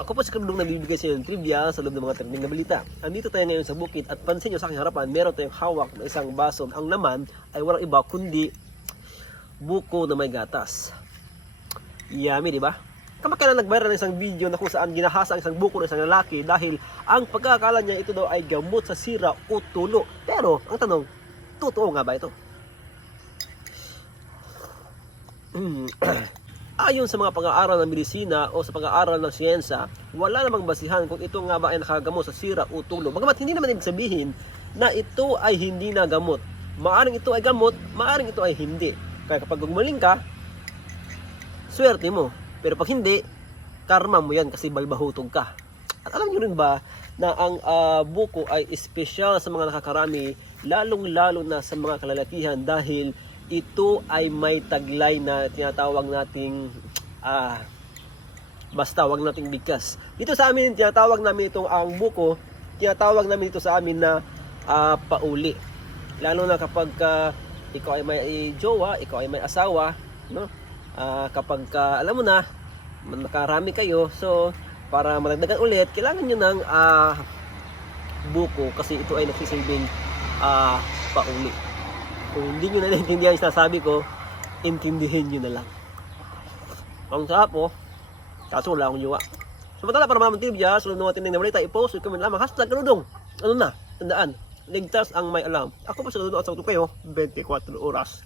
Ako po si Karudong nagbibigay sa inyo ng trivia sa loob ng mga trending na balita. Andito tayo ngayon sa bukid at pansin nyo sa aking harapan, meron tayong hawak na isang baso. Ang laman ay walang iba kundi buko na may gatas. Yummy, di ba? Kamakailan nag-viral ng isang video na kung saan ginahasa ang isang buko ng isang lalaki dahil ang pagkakala niya ito daw ay gamot sa sira o tulo. Pero ang tanong, totoo nga ba ito? Ayon sa mga pag-aaral ng medisina o sa pag-aaral ng siyensya, wala namang basihan kung ito nga ba ay nakagamot sa sira o tulo. Bagamat hindi naman ibig sabihin na ito ay hindi na gamot. Maaring ito ay gamot, maaring ito ay hindi. Kaya kapag gumaling ka, swerte mo. Pero pag hindi, karma mo yan kasi balbahutog ka. At alam nyo rin ba na ang buko ay espesyal sa mga nakakarami, lalong-lalo na sa mga kalalakihan dahil ito ay may taglay na tinatawag nating basta wag nating bigkas. Dito sa amin, tinatawag namin itong ang buko, tinatawag namin ito sa amin na pauli. Lalo na kapag ikaw ay may jowa, ikaw ay may asawa, no? Kapag alam mo na, nakarami kayo, so para madagdagan ulit, kailangan nyo ng buko kasi ito ay nagsisilbing pauli. Kung hindi nyo na naintindihan yung sinasabi ko, intindihin nyo na lang. Ang sarap po, kaso wala akong jowa. Samantala para maraming trivia, sunod ng mga tinding na balita, i-post, i-comment lamang, #Karudong. Ano na, tandaan, ligtas ang may alam. Ako pa sa Karudong at sa kayo, 24 oras.